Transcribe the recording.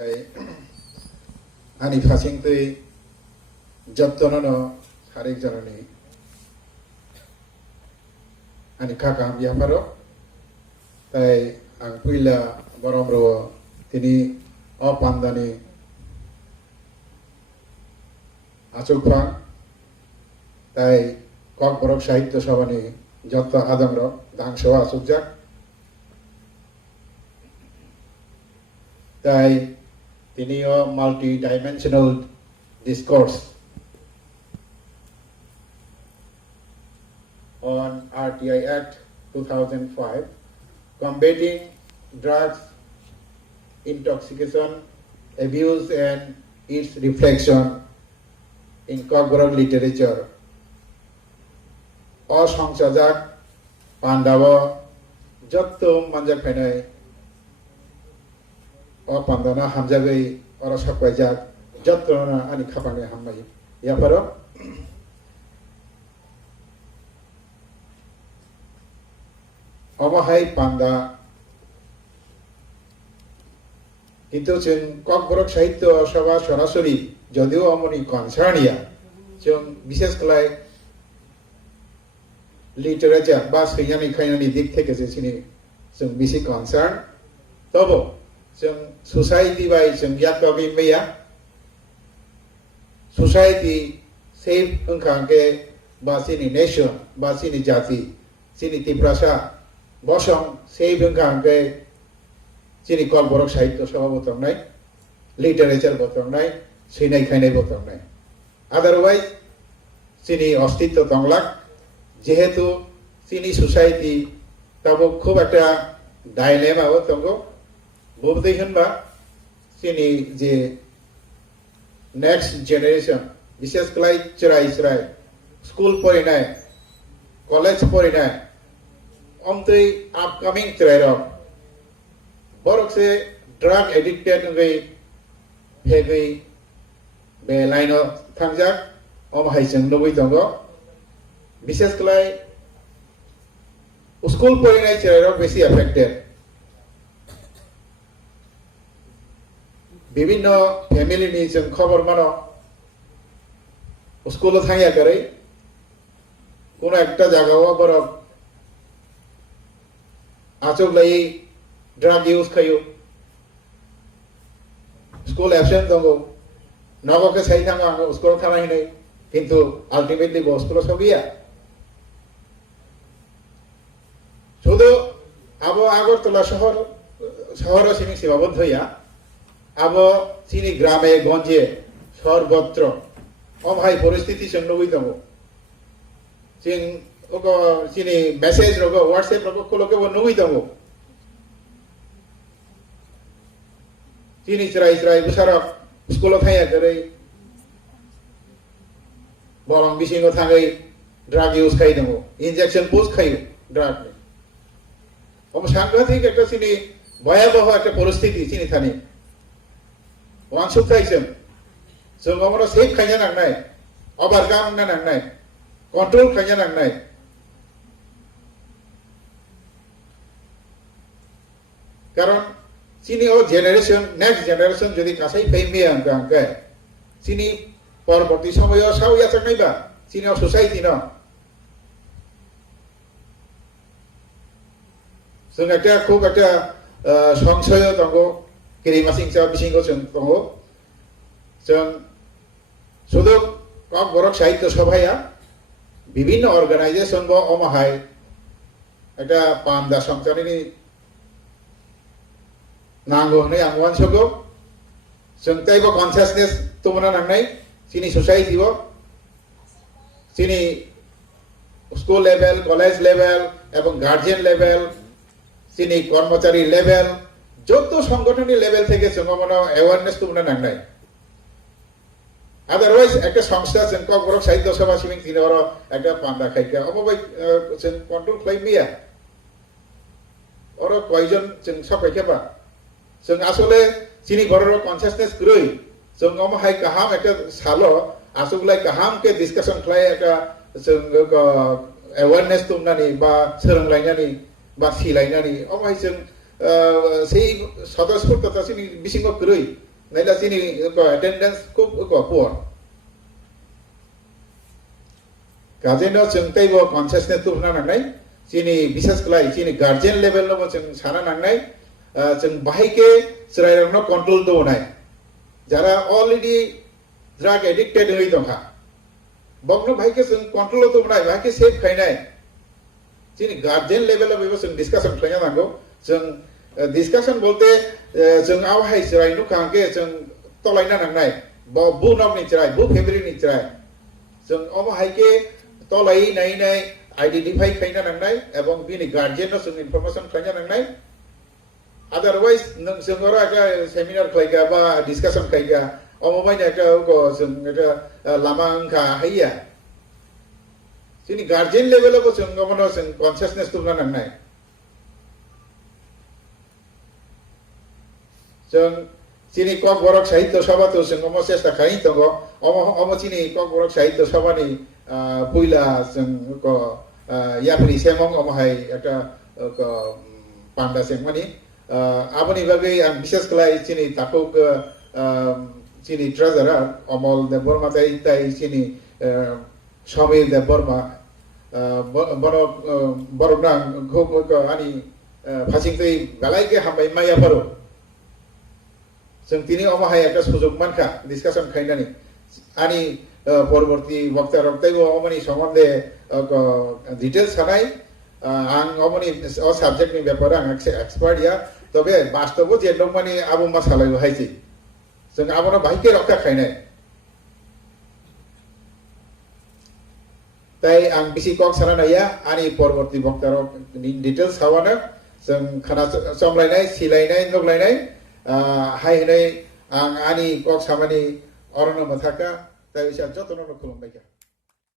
Ani fasing tui jattono harik janani ani kakam biaparo tai ang puila boromro tini opandani achukpang tai kok borok sahitya sabani jatto adamro dangso achukjak tai tini multi-dimensional discourse on RTI Act 2005, combating drugs, intoxication, abuse and its reflection in Kokborok literature. Asangchajak Pandava Jatto Manjak Penai Pandana Hamjagai or Shakwajak Jatrona and Kapane Hamai Yaparo Omahai Panda Into Chin Kokborok Saito Shava Sorasuri Jodio Omoni Concernia Chung Bises Kalai Literature Bas Kayani Kayani Dictate Some basic concern Tobo Society by some Yatobi Maya Society save Unkanke Basini Nation, Basini Jati, Sini Tiprasa, Bosom, save Unkanke, Sini Kokborok Saito Savabotom night, literature bottom night, Sini Kane bottom night. Otherwise, Sini Ostito Tonglak, Jehetu, Sini Society, Tabo Kubata, Dilemma Otongo. Bobde Hunba, Sini the next generation, Mrs. Clay Chirai, school porinai, college porinai, the upcoming trader, Borokse drug addicted way, heavy, Belino Tanjak, Omahaisan Novitongo, Mrs. Clay, school porinai Chirai, basically affected. বিভিন্ন family নিয়েছেন খবর মানো স্কুলে Thaiya করে কোন একটা জায়গাও বড় আচক লাই ড্রাগ ইউজ খাইও স্কুল অ্যাবসেন্ট দঙ্গ নগকে সাই থাঙ্গা স্কুল থানাই নাই কিন্তু আলটিমেটলি স্কুল সবিয়া শুধু আবো আগরতলা শহর সিনি সীমাবদ্ধ হইয়া আবো চিনি গ্রামে গঞ্জে সর্বত্র অভাই পরিস্থিতি সন্নবইতম চিনি মেসেজ রোগ হোয়াটসঅ্যাপ রোগ কোলোকে নবইতম চিনি চিরাই বুসারা স্কুল থাইয়া করে বরং বিশিঙ্গ থাঙ্গাই ড্রাগ ইউজ খাই দেবো ইনজেকশন পোস্ট খাই ড্রাগ সাংঘাতিক একটা চিনি ভয়াবহ একটা পরিস্থিতি চিনি Thani Wangsuk Taisem. So, Gomoro safe Kanyan and night, Obergam and night, control Kanyan and night. Karon, senior generation, next generation, Jodi Kasai pay me and Gangai. Sini for Portisomo, how yas a neighbor, senior society no. So, Nata Kogata Songsoyo Tongo. Kirimasing sa bisingo Tongo. Sudo Kokborok Sahitya Sabhaya, বিভিন্ন organisation বা অমাহাই একটা পান্দা সংচারণী নাঙ্গো হনে আঙ্গওয়ান সগো সংতাইব consciousness তোমরা নাংনাই চিনি society ব চিনি school level college level এবং guardian level চিনি কর্মচারী লেভেল যত সংগঠনের লেভেল থেকে সংগঠন অ্যাওয়ারনেস তোমরা নাংনাই আদারওয়াইজ একটা সংস্থা Kokborok সাহিত্য সভা সিমিং তিনবার একটা পান্দা খাইকা অববাই কন্ট্রোল খাইমিয়া ওর কয়জন সবাই খেপা আসলে চিনি ঘরের কনসাসনেস করই অমহাই কাহাম একটা সালো আসলে কাহামকে ডিসকাশন খাই একটা অ্যাওয়ারনেস তোমনানি বা সোलोंलायनानि বা সিলাইনানি অমহাই সেই সদস্যর কথা চিনি বিসিঙ্গ করই naila sini ko attendance খুব ko poor কাজেনো जों taibo consciousness tu na nangnai sini bisas klai sini guardian level no जों sana nangnai जों bahike srairangno control do nai jara already drug addicted hoi dongha bogno bhaike जों control to nai bhaike safe khainai sini guardian level of जों discussion khanya nango जों discussion bolte जों awhai srai nu kangke जों tolaina nangnai bu nok ni chrai bu family ni chrai जों omo haike tolai nai nai identify khaina nangnai ebong bini guardian no जों information khanya nangnai otherwise जों ora ka seminar khaiga ba discussion khaiga omo bai na ka ko जों eta lama angka haiya sini guardian level of जों omo जों consciousness tu nangnai जों sini kok borok sahitya sabha to जों omo chesta khai tongo omo sini kok borok sahitya sabha ni puila जों ko yapri semong omo hai eta ko panda sengmani aboni bagai ang বিশেষ khlai sini tapuk sini treasurer omol deborma tai sini Samir Debbarma Baragram খুব আনি ফাসিংতৈ বেলাইকে হামবাই মাইয়া পারো जों তিনি অমহাই একটা সুযোগ মানখা ডিসকাশন খাইনানি আনি পরবর্তী বক্তা রক্তাইবো অমনি সম্বন্ধে ডিটেলস খানাই আং অমনি অ সাবজেক্টনি ব্যাপারে আং এক্সপার্ট ইয়া তবে বাস্তব যে লোক মানে আবু মা সালাইবো হাইছি जों আবনো ভাইকে রক্ষা খাইনাই তাই আং বেশি কক সানানাইয়া আনি পরবর্তী বক্তা রক ডিটেলস খাওয়ানো जों খানা চমলাইনাই সিলাইনাই নগলাইনাই hai nei ang ani kok samani orona mathaka tai bisa jotono no khulumbai ka